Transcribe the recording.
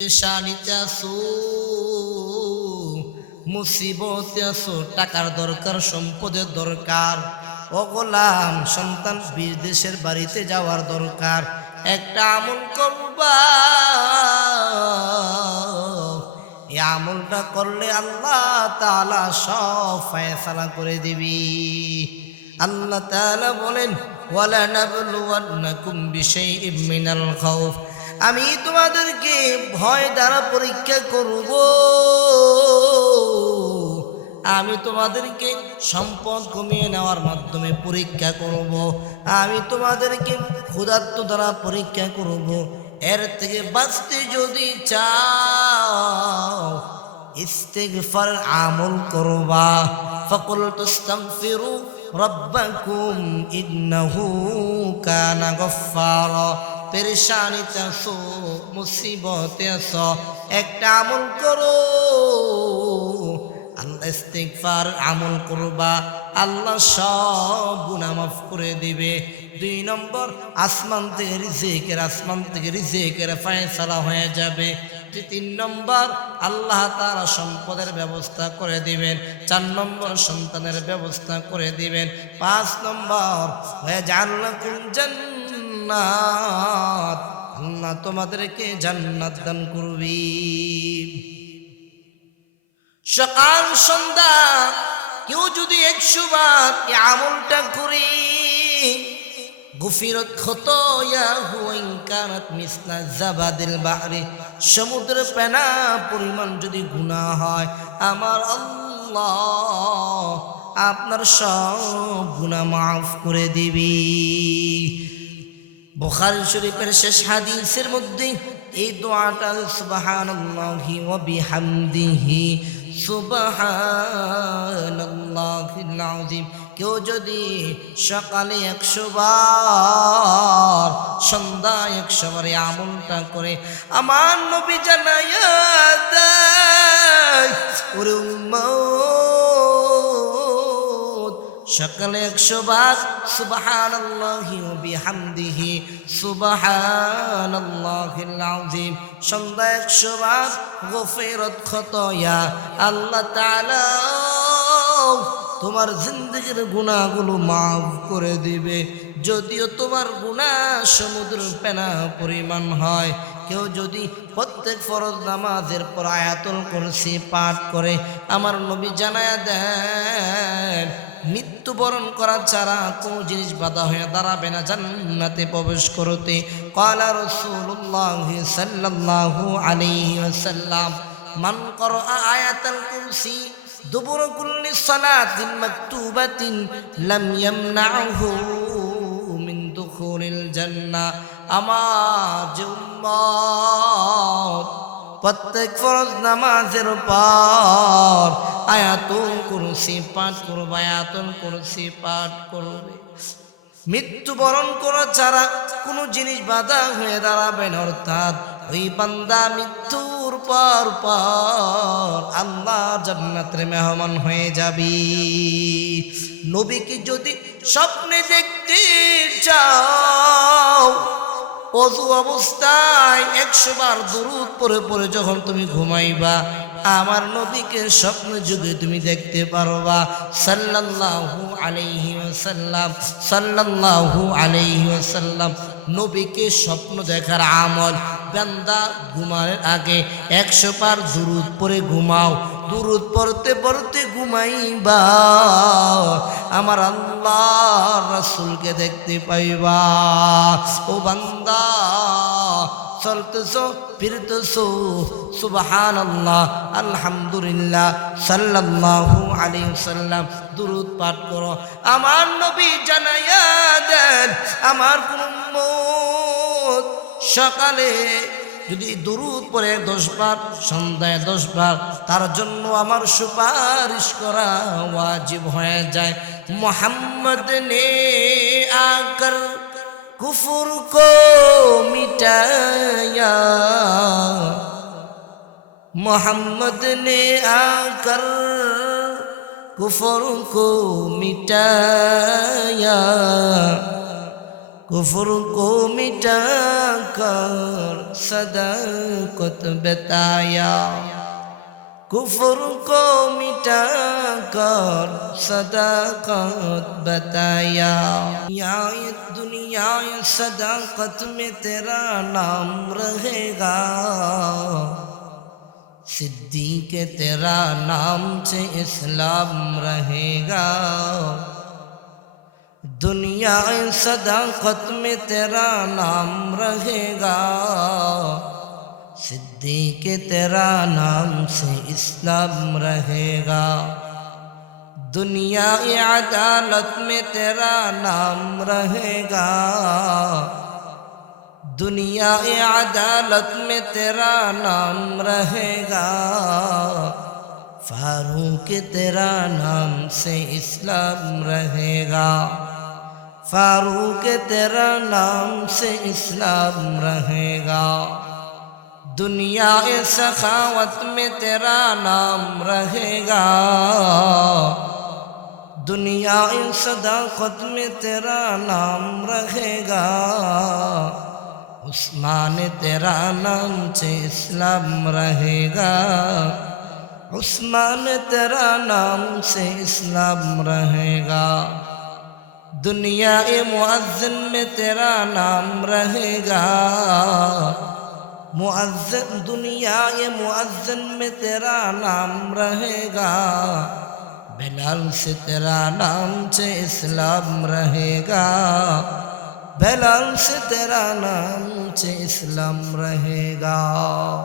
পেরেশানিতে আছো, মুসিবতে আছো, টাকার দরকার, সম্পদের দরকার, ও গোলাম সন্তান বিদেশের বাড়িতে যাওয়ার দরকার, একটা আমল করবা। এই আমলটা করলে আল্লাহ তাআলা সব ফয়সালা করে দিবি। আল্লাহ তাআলা বলেন, ওয়ালা নাবলুওয়ান্নাকুম বিশাইইম মিনাল খাউফ, আমি তোমাদেরকে ভয় দ্বারা পরীক্ষা করব, আমি তোমাদেরকে সম্পদ কমিয়ে নেওয়ার মাধ্যমে পরীক্ষা করব, আমি তোমাদেরকে ক্ষুধার্ত দ্বারা পরীক্ষা করব। এর থেকে বাঁচতে যদি চাও ইস্তিগফার আমল করবা। ফাকুল তুস্তাগফিরু রাব্বাকুম ইন্নাহু কানা গফফারা। পেরেশানিতে আছো, মুসিবতে আছো, একটা আমল করো, আল্লাহ ইস্তিগফার আমল করবা, আল্লাহ সব গুনাহ মাফ করে দিবে। 2 নম্বর, আসমান থেকে রিজিকের ফয়সালা হয়ে যাবে। 3 নম্বর, আল্লাহ তাআলা সম্পদের ব্যবস্থা করে দিবেন। 4 নম্বর, সন্তানের ব্যবস্থা করে দিবেন। 5 নম্বর, ওয়াজআলনাকুম জান্নাত, আল্লাহ তোমাদেরকে জান্নাত দান করবি। সকাল সন্ধ্যা কেউ যদি 100 বার এই আমলটা করি, গুফিরত খতায়াহু ইন কানাত মিসলা জাবাদিল বাহরি, সমুদ্রের ফেনা পরিমাণ যদি গুনাহ হয়, আমার আল্লাহ আপনার সব গুনাহ মাফ করে দিবি। বুখারী শরীফের শেষ হাদিসের মধ্যে এই দোয়াটা, সুবহানাল্লাহি ওয়া বিহামদিহি সুবহানাল্লাহিল আযীম, কেউ যদি সকালে 100 বার, সন্ধ্যায় 100 বার আমলটা করে, আমার নবী জানায়া দেয়, ওরে উম্মত, সকালে 100 বার সুবহানাল্লাহি ওয়া বিহামদিহি সুবহানাল্লাহিল আযীম, সন্ধ্যায় 100 বার গফিরাত খতায়া, আল্লাহ তাআলা তোমার জিন্দেগির গুনাহগুলো মাফ করে দিবে। যদিও তোমার গুনাহ সমুদ্র ফেনা পরিমাণ হয়। কেউ যদি প্রত্যেক ফরজ নামাজের পর আয়াতুল কুরসি পাঠ করে, আমার নবী জানায়া দেন, মৃত্যুবরণ করা ছাড়া কোনো জিনিস বাধা হয়ে দাঁড়াবে না জান্নাতে প্রবেশ করতে। ক্বালা রাসূলুল্লাহ সাল্লাল্লাহু আলাইহি ওয়াসাল্লাম, মান ক্বারা আয়াতুল কুরসি দুবুর কুল্লি সালাতিন মাকতুবাতিন লাম ইয়ামনাহু মিন দুখুলিল জান্নাহ। আমার যে উম্মত প্রত্যেক ফরজ নামাজের পর আয়াতুল কুরসি পাঠ করবে, আয়াতুল কুরসি পাঠ করবে, মৃত্যুবরণ করা ছাড়া কোনো জিনিস বাধা হয়ে দাঁড়াবে না। অর্থাৎ ওই বান্দা মৃত্যুর পর আল্লাহ জান্নাতের মেহমান হয়ে যাবি। নবীকে যদি স্বপ্নে দেখতে চাও, অযু অবস্থায় 100 বার দুরূদ পড়ে পড়ে যখন তুমি ঘুমাইবা, আমার নবীকে স্বপ্ন যুগে তুমি দেখতে পারবা। সাল্লাল্লাহু আলাইহি ওয়াসাল্লাম, সাল্লাল্লাহু আলাইহি ওয়াসাল্লাম। নবীকে স্বপ্ন দেখার আমল, বান্দা ঘুমানোর আগে 100 বার দুরূদ পড়ে ঘুমাও, দুরূদ পড়তে পড়তে ঘুমাইবা, আমার আল্লাহর রাসূলকে দেখতে পাইবা। ও বান্দা, চলতেছো ফিরতেছো, সুবহানাল্লাহ, আলহামদুলিল্লাহ, সাল্লাল্লাহু আলাইহি ওয়াসাল্লাম দুরূদ পাঠ করো। আমার নবী জানায়া দেন, আমার কোন উম্মত সকালে যদি দুরূদ পড়ে 10 বার, সন্ধ্যায় 10 বার, তার জন্য আমার সুপারিশ করা ওয়াজিব হয়ে যায়। মুহাম্মদ নে আকর কুফর কো মিটায়া, मोहम्मद ने आकर कुफर को मिटाया, कुफ्र को मिटा कर सदाकत बताया, कुफ्र को मिटा कर सदाकत बताया। ये दुनिया सदाकत में तेरा नाम रहेगा, सिद्दीक तेरा नाम से इस्लाम रहेगा। दुनिया सदाकत में तेरा नाम रहेगा, सिद्दीक तेरा नाम से इस्लाम रहेगा। दुनिया अदालत में तेरा नाम रहेगा, दुनिया अदालत में तेरा नाम रहेगा। फारूक तेरा नाम से इस्लाम रहेगा, फारूक तेरा नाम से इस्लाम रहेगा। दुनिया सखावत में तेरा नाम रहेगा, दुनिया सदाकत में तेरा नाम रहेगा। उस्मान तेरा नाम से इस्लाम रहेगा, उस्मान तेरा नाम से इस्लाम रहेगा। दुनिया मुअज्जिन में तेरा नाम रहेगा, मुअज्जिन दुनिया मुअज्जिन में तेरा नाम रहेगा। बिलाल से तेरा नाम से इस्लाम रहेगा, बिलाल से तेरा नाम से इस्लाम रहेगा।